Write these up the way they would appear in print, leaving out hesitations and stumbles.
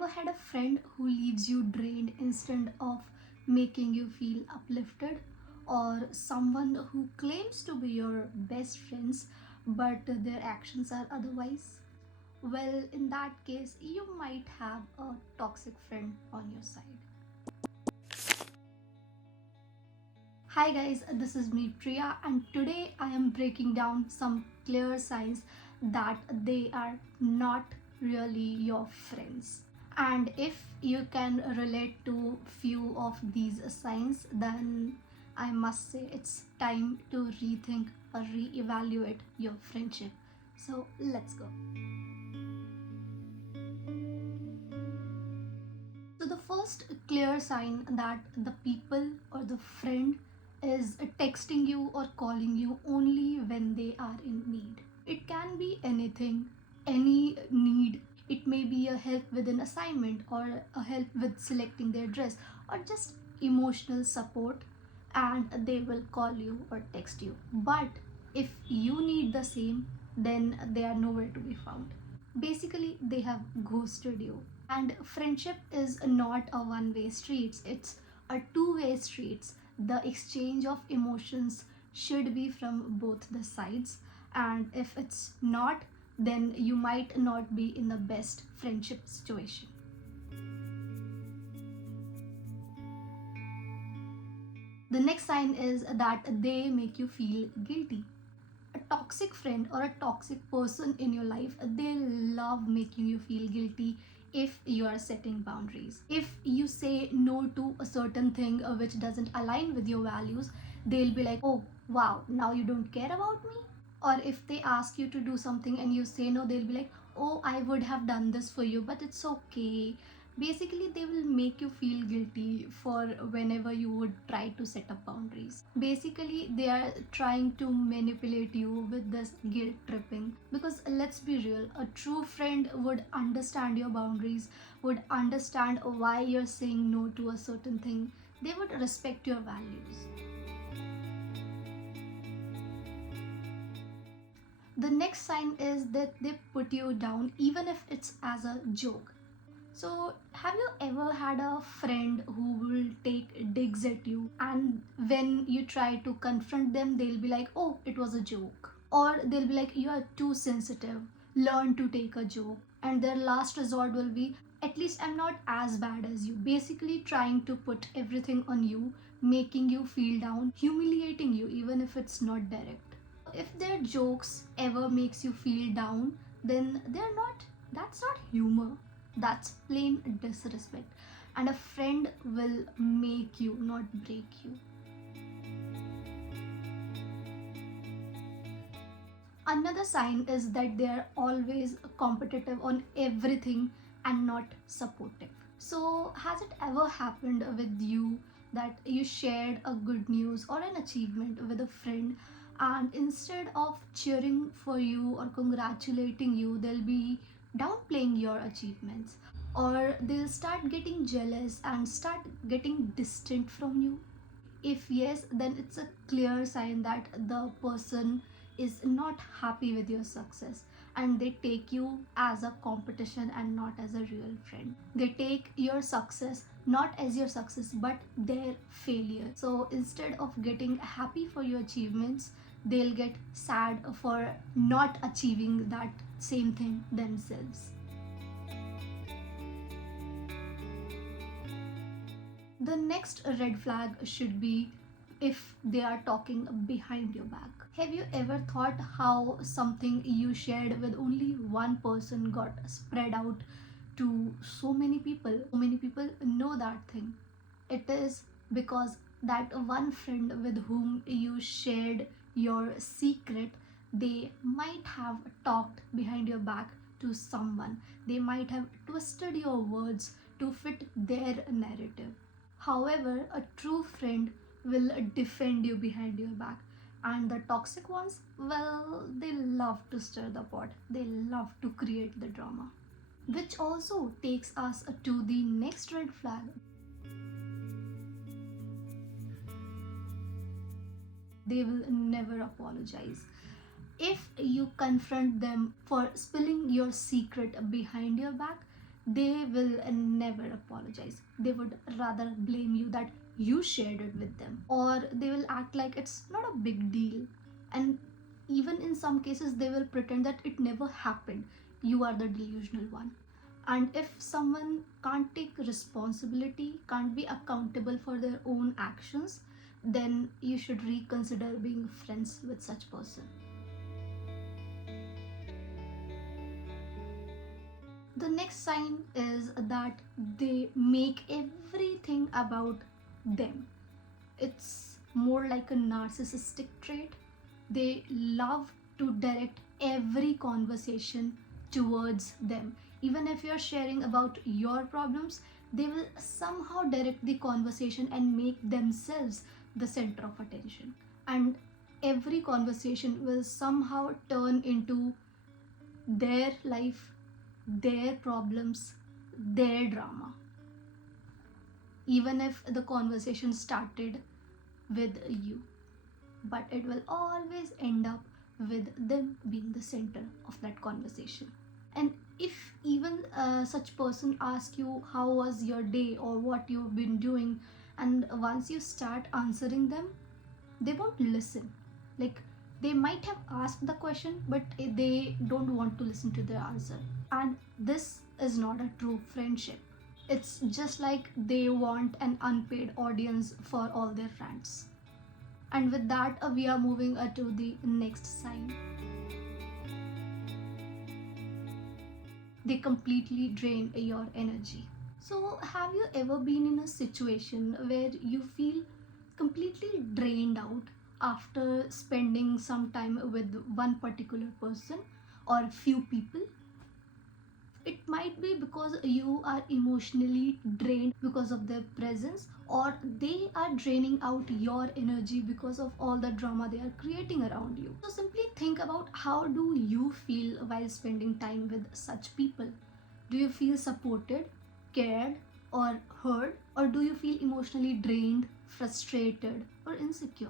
ever had a friend who leaves you drained instead of making you feel uplifted? Or someone who claims to be your best friends but their actions are otherwise? Well, in that case, you might have a toxic friend on your side. Hi guys, this is me Priya, and today I am breaking down some clear signs that they are not really your friends. And if you can relate to few of these signs, then I must say it's time to rethink or reevaluate your friendship. So let's go. So the first clear sign that the people or the friend is texting you or calling you only when they are in need. It can be anything, any need. It may be a help with an assignment or a help with selecting their dress or just emotional support, and they will call you or text you. But if you need the same, then they are nowhere to be found. Basically, they have ghosted you. And friendship is not a one-way street, it's a two-way street. The exchange of emotions should be from both the sides, and if it's not, then you might not be in the best friendship situation. The next sign is that they make you feel guilty. A toxic friend or a toxic person in your life, they love making you feel guilty if you are setting boundaries. If you say no to a certain thing which doesn't align with your values, they'll be like, oh wow, now you don't care about me. Or if they ask you to do something and you say no, they'll be like, oh, I would have done this for you, but it's okay. Basically, they will make you feel guilty for whenever you would try to set up boundaries. Basically, they are trying to manipulate you with this guilt tripping, because let's be real, a true friend would understand your boundaries, would understand why you're saying no to a certain thing. They would respect your values. The next sign is that they put you down even if it's as a joke. So, have you ever had a friend who will take digs at you, and when you try to confront them, they'll be like, oh, it was a joke? Or they'll be like, you are too sensitive, learn to take a joke. And their last resort will be, at least I'm not as bad as you. Basically, trying to put everything on you, making you feel down, humiliating you, even if it's not direct. If their jokes ever makes you feel down, then that's not humor, that's plain disrespect. And a friend will make you, not break you. Another sign is that they are always competitive on everything and not supportive. So, has it ever happened with you that you shared a good news or an achievement with a friend, and instead of cheering for you or congratulating you, they'll be downplaying your achievements, or they'll start getting jealous and start getting distant from you? If yes, then it's a clear sign that the person is not happy with your success, and they take you as a competition and not as a real friend. They take your success not as your success but their failure. So instead of getting happy for your achievements, they'll get sad for not achieving that same thing themselves. The next red flag should be if they are talking behind your back. Have you ever thought how something you shared with only one person got spread out to so many people? So many people know that thing. It is because that one friend with whom you shared your secret, they might have talked behind your back to someone. They might have twisted your words to fit their narrative. However, a true friend will defend you behind your back. And the toxic ones, well, they love to stir the pot. They love to create the drama. Which also takes us to the next red flag. They will never apologize. If you confront them for spilling your secret behind your back, they will never apologize. They would rather blame you that you shared it with them, or they will act like it's not a big deal. And even in some cases, they will pretend that it never happened. You are the delusional one. And if someone can't take responsibility, can't be accountable for their own actions, then you should reconsider being friends with such person. The next sign is that they make everything about them. It's more like a narcissistic trait. They love to direct every conversation towards them. Even if you're sharing about your problems, they will somehow direct the conversation and make themselves the center of attention. And every conversation will somehow turn into their life, their problems, their drama. Even if the conversation started with you, but it will always end up with them being the center of that conversation. And if even such person asks you how was your day or what you've been doing, and once you start answering them, they won't listen. Like, they might have asked the question, but they don't want to listen to the answer. And this is not a true friendship. It's just like they want an unpaid audience for all their rants. And with that, we are moving to the next sign. They completely drain your energy. So, have you ever been in a situation where you feel completely drained out after spending some time with one particular person or few people? It might be because you are emotionally drained because of their presence, or they are draining out your energy because of all the drama they are creating around you. So simply think about, how do you feel while spending time with such people? Do you feel supported, cared, or heard, or do you feel emotionally drained, frustrated, or insecure?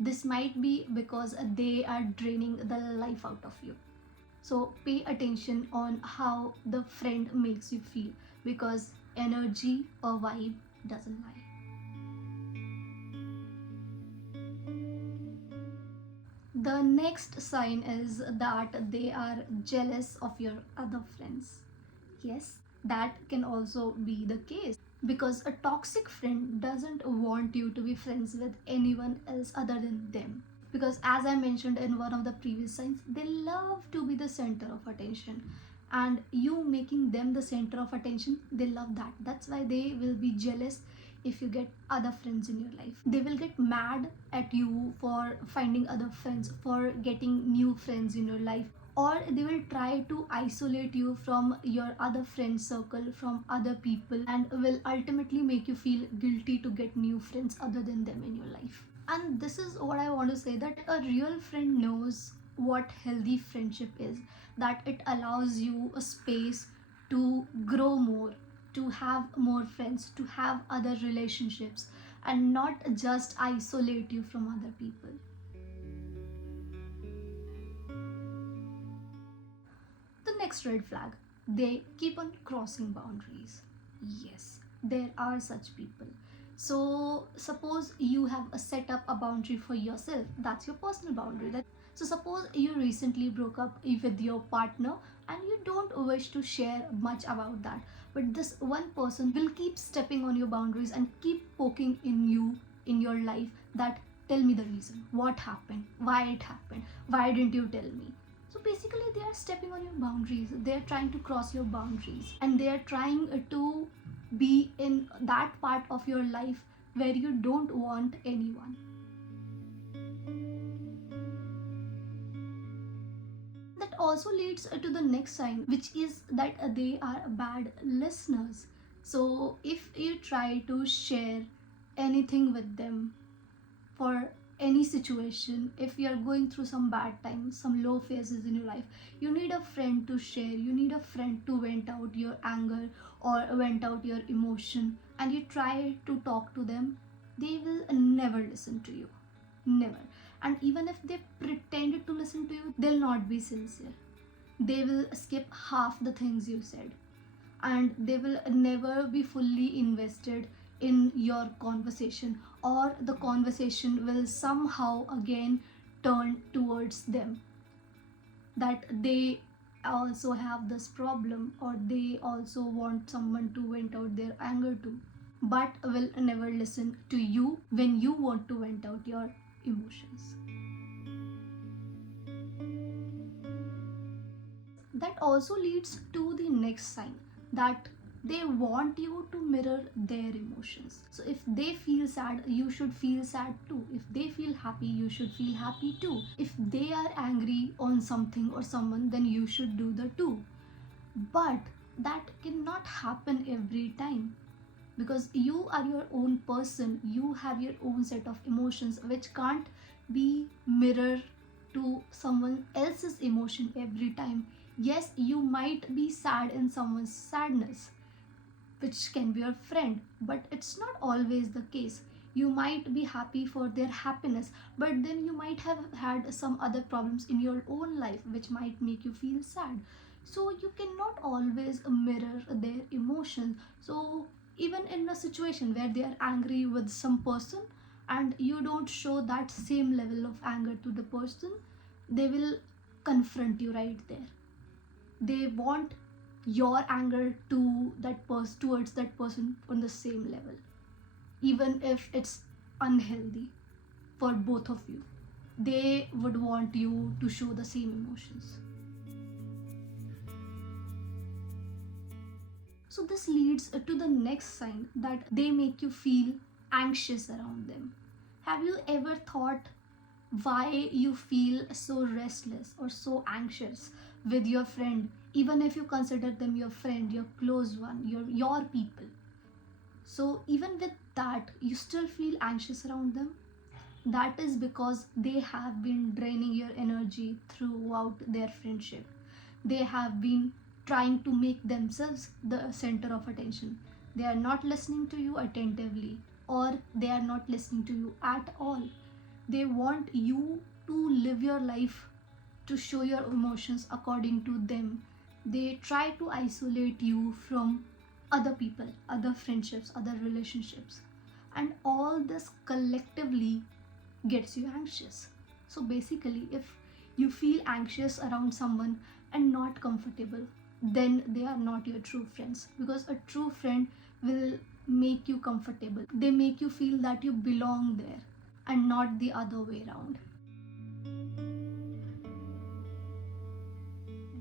This might be because they are draining the life out of you. So pay attention on how the friend makes you feel, because energy or vibe doesn't lie. The next sign is that they are jealous of your other friends. Yes, that can also be the case, because a toxic friend doesn't want you to be friends with anyone else other than them. Because as I mentioned in one of the previous signs, they love to be the center of attention, and you making them the center of attention, they love that. That's why they will be jealous if you get other friends in your life. They will get mad at you for finding other friends, for getting new friends in your life, or they will try to isolate you from your other friend circle, from other people, and will ultimately make you feel guilty to get new friends other than them in your life. And this is what I want to say, that a real friend knows what healthy friendship is, that it allows you a space to grow more, to have more friends, to have other relationships, and not just isolate you from other people. The next red flag, they keep on crossing boundaries. Yes, there are such people. So suppose you have set up a boundary for yourself, that's your personal boundary. So suppose you recently broke up with your partner and you don't wish to share much about that, but this one person will keep stepping on your boundaries and keep poking in you in your life, that tell me the reason, what happened, why it happened, why didn't you tell me? So basically, they are stepping on your boundaries. They are trying to cross your boundaries, and they are trying to be in that part of your life where you don't want anyone. That also leads to the next sign, which is that they are bad listeners. So if you try to share anything with them for any situation, if you're going through some bad times, some low phases in your life, you need a friend to share, you need a friend to vent out your anger or vent out your emotion, and you try to talk to them, they will never listen to you. Never. And even if they pretend to listen to you, they'll not be sincere. They will skip half the things you said. and they will never be fully invested in your conversation, or the conversation will somehow again turn towards them, that they also have this problem, or they also want someone to vent out their anger to, but will never listen to you when you want to vent out your emotions. That also leads to the next sign, that they want you to mirror their emotions. So if they feel sad, you should feel sad too. If they feel happy, you should feel happy too. If they are angry on something or someone, then you should do the too. But that cannot happen every time, because you are your own person, you have your own set of emotions which can't be mirror to someone else's emotion every time. Yes, you might be sad in someone's sadness, which can be your friend, but it's not always the case. You might be happy for their happiness, but then you might have had some other problems in your own life which might make you feel sad. So you cannot always mirror their emotions. So even in a situation where they are angry with some person and you don't show that same level of anger to the person, they will confront you right there. They want your anger to that person, towards that person, on the same level, even if it's unhealthy for both of you. They would want you to show the same emotions. So this leads to the next sign, that they make you feel anxious around them. Have you ever thought why you feel so restless or so anxious with your friend, even if you consider them your friend, your close one, your people? So even with that, you still feel anxious around them. That is because they have been draining your energy throughout their friendship. They have been trying to make themselves the center of attention. They are not listening to you attentively, or they are not listening to you at all. They want you to live your life, to show your emotions according to them. They try to isolate you from other people, other friendships, other relationships. And all this collectively gets you anxious. So basically, if you feel anxious around someone and not comfortable, then they are not your true friends, because a true friend will make you comfortable. They make you feel that you belong there and not the other way around.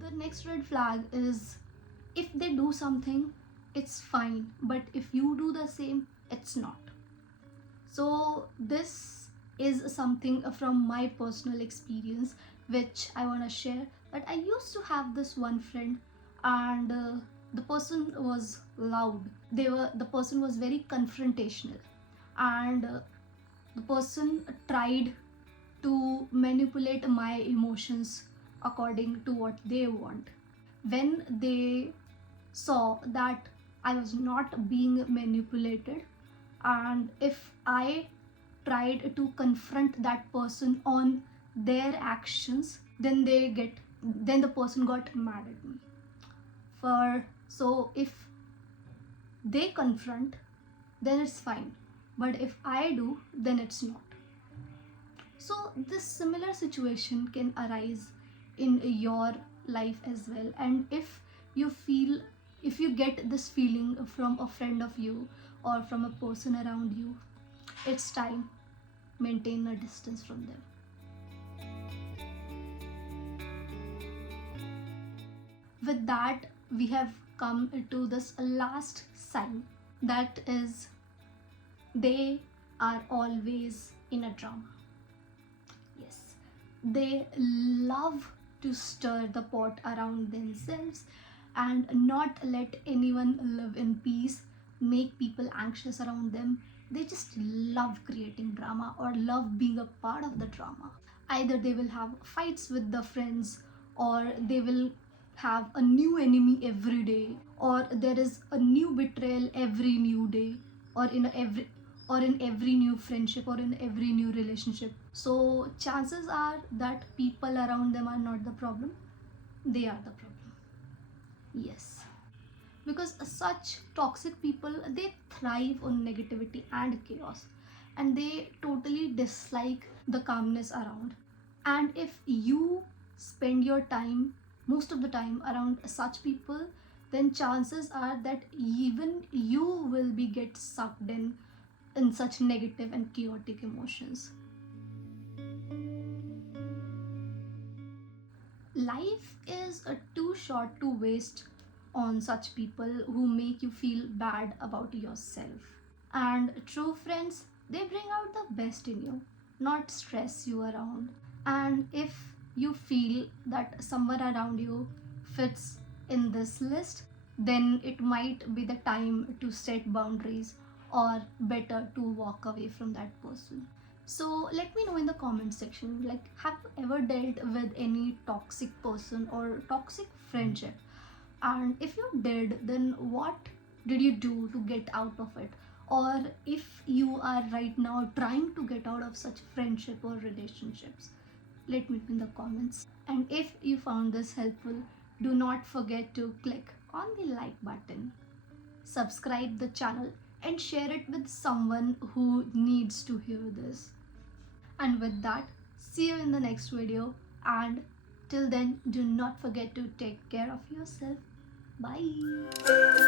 The next red flag is, if they do something, it's fine, but if you do the same, it's not. So this is something from my personal experience which I want to share, that I used to have this one friend, and the person was loud. The person was very confrontational, and the person tried to manipulate my emotions according to what they want. When they saw that I was not being manipulated, and if I tried to confront that person on their actions, then the person got mad at me. For so if they confront, then it's fine, but if I do, then it's not. So this similar situation can arise in your life as well. And you feel if you get this feeling from a friend of you or from a person around you, it's time, maintain a distance from them. With that, we have come to this last sign, that is, they are always in a drama. Yes, they love to stir the pot around themselves and not let anyone live in peace, make people anxious around them. They just love creating drama or love being a part of the drama. Either they will have fights with the friends, or they will have a new enemy every day, or there is a new betrayal every new day, or in every new friendship, or in every new relationship. So chances are that people around them are not the problem, they are the problem. Yes. because such toxic people, they thrive on negativity and chaos, and they totally dislike the calmness around. And if you spend your time, most of the time, around such people, then chances are that even you will be get sucked in such negative and chaotic emotions. Life is too short to waste on such people who make you feel bad about yourself. And true friends, they bring out the best in you, not stress you around. And if you feel that someone around you fits in this list, then it might be the time to set boundaries, or better to walk away from that person. So let me know in the comment section, like, have you ever dealt with any toxic person or toxic friendship? And if you did, then what did you do to get out of it? Or if you are right now trying to get out of such friendship or relationships, let me know in the comments. And if you found this helpful, do not forget to click on the like button, subscribe the channel, and share it with someone who needs to hear this. And with that, see you in the next video. And till then, do not forget to take care of yourself. Bye.